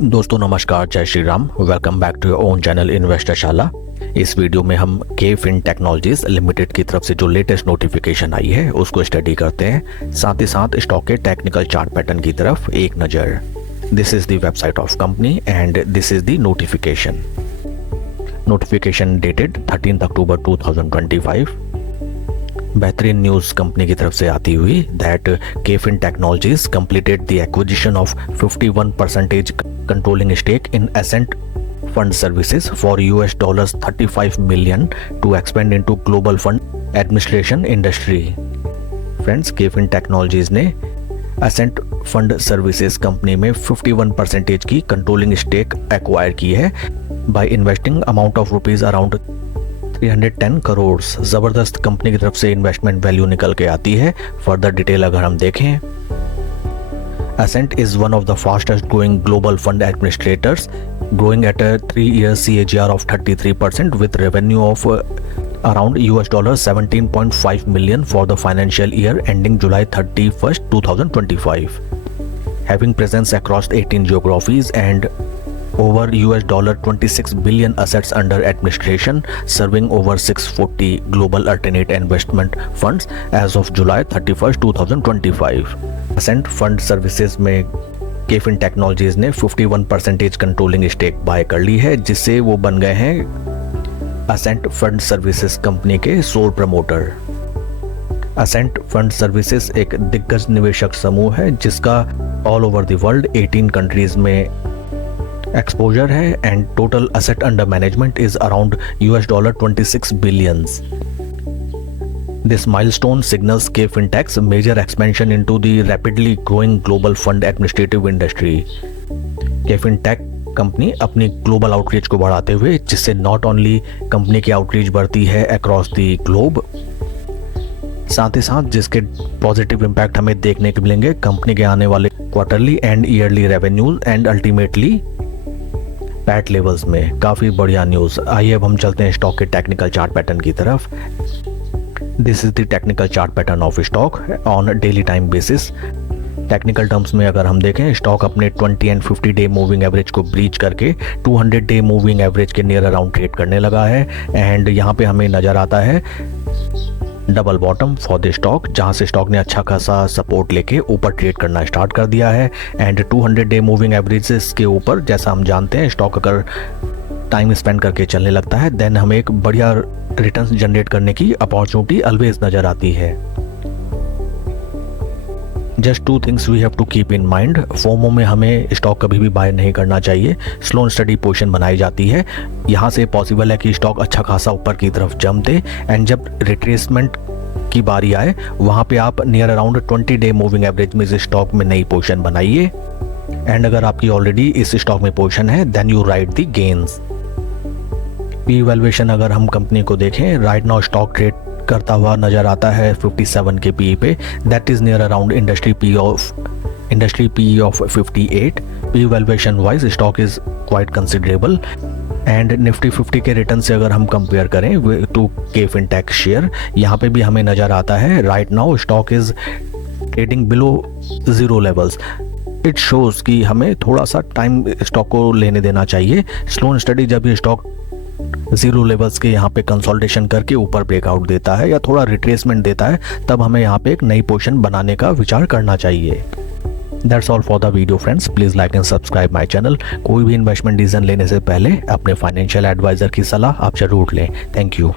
दोस्तों नमस्कार, जय Shri Ram. Welcome back to your own channel Investorshala. इस वीडियो में हम के-फिन टेक्नोलॉजीज लिमिटेड की तरफ से जो लेटेस्ट नोटिफिकेशन आई है उसको स्टडी करते हैं, साथ ही साथ स्टॉक के टेक्निकल चार्ट पैटर्न की तरफ एक नज़र। This is the website of company and this is the notification. Notification dated 13 October 2025। बेहतरीन न्यूज़ कंपनी की तरफ से आती हुई that KFin technologies completed the acquisition of 51% controlling stake in Ascent fund services for $35 million to expand into global fund administration industry. Friends, KFin technologies ने Ascent fund services company में 51% की controlling stake acquire की है by investing amount of rupees around 310 crore. जबरदस्त company की तरफ से investment value निकल के आती है। फर्दर डिटेल अगर हम देखें, Ascent is one of the fastest growing global fund administrators, growing at a 3-year CAGR of 33% with revenue of around $17.5 million for the financial year ending July 31st, 2025. Having presence across 18 geographies and over $26 billion assets under administration, serving over 640 global alternate investment funds as of July 31st, 2025. Ascent fund Services में KFin technologies ने 51% controlling stake bye कर ली है, जिससे वो बन गए हैं Ascent fund services company के sole promoter. Ascent fund Services एक दिग्गज निवेशक समूह है जिसका all over the world 18 countries में एक्सपोजर है and total asset under management is around $26 billion. This milestone signals ke-Fintech's major expansion into the rapidly growing global fund administrative industry. के-Fintech company अपनी ग्लोबल आउटरीच को बढ़ाते हुए, जिससे not only company की outreach बढ़ती है अक्रॉस द ग्लोब, साथ ही साथ जिसके पॉजिटिव इम्पैक्ट हमें देखने को मिलेंगे कंपनी के आने वाले quarterly and yearly revenues and ultimately PAT levels में। काफ़ी बढ़िया न्यूज़। आइए अब हम चलते हैं स्टॉक के टेक्निकल चार्ट पैटर्न की तरफ। This is the technical chart pattern of stock on daily time basis. Technical terms में अगर हम देखें, स्टॉक अपने 20 एंड 50 डे मूविंग एवरेज को ब्रीच करके 200 डे मूविंग एवरेज के नियर अराउंड ट्रेड करने लगा है एंड यहाँ पे हमें नज़र आता है double bottom for the stock, जहाँ से स्टॉक ने अच्छा खासा सपोर्ट लेके ऊपर ट्रेड करना स्टार्ट कर दिया है एंड 200 डे मूविंग एवरेजेस के ऊपर, जैसा हम जानते हैं, स्टॉक अगर टाइम स्पेंड करके चलने लगता है देन हमें एक बढ़िया रिटर्न्स जनरेट करने की अपॉर्चुनिटी ऑलवेज नजर आती है। Just 2 things we have to keep in mind. FOMO में हमें स्टॉक कभी भी बाय नहीं करना चाहिए। स्लो एंड स्टडी पोजीशन बनाई जाती है। यहाँ से पॉसिबल है कि स्टॉक अच्छा खासा ऊपर की तरफ जंप दे एंड जब रिट्रेसमेंट की बारी आए वहाँ पे आप near around 20 day moving average में इस स्टॉक में नई पोजीशन बनाइए एंड अगर आपकी ऑलरेडी इस स्टॉक में पोजीशन है then you write the gains. P valuation अगर हम कंपनी को देखें, राइट नाउ स्टॉक ट्रेड करता हुआ नजर आता है 57 के पी पे, that is near around industry P of 58। P valuation wise stock is quite considerable and Nifty 50 के रिटर्न से अगर हम कंपेयर करें टू के-Fintech शेयर, यहाँ पे भी हमें नजर आता है right now stock is trading below 0 levels. It shows कि हमें थोड़ा सा टाइम स्टॉक को लेने देना चाहिए। स्लो एंड स्टडी जब ये स्टॉक 0 लेवल्स के यहाँ पे कंसोलिडेशन करके ऊपर ब्रेकआउट देता है या थोड़ा रिट्रेसमेंट देता है, तब हमें यहाँ पे एक नई पोजीशन बनाने का विचार करना चाहिए। That's all for the video friends. Please like and subscribe my channel. कोई भी इन्वेस्टमेंट डिसीजन लेने से पहले अपने फाइनेंशियल एडवाइजर की सलाह आप जरूर लें। Thank you.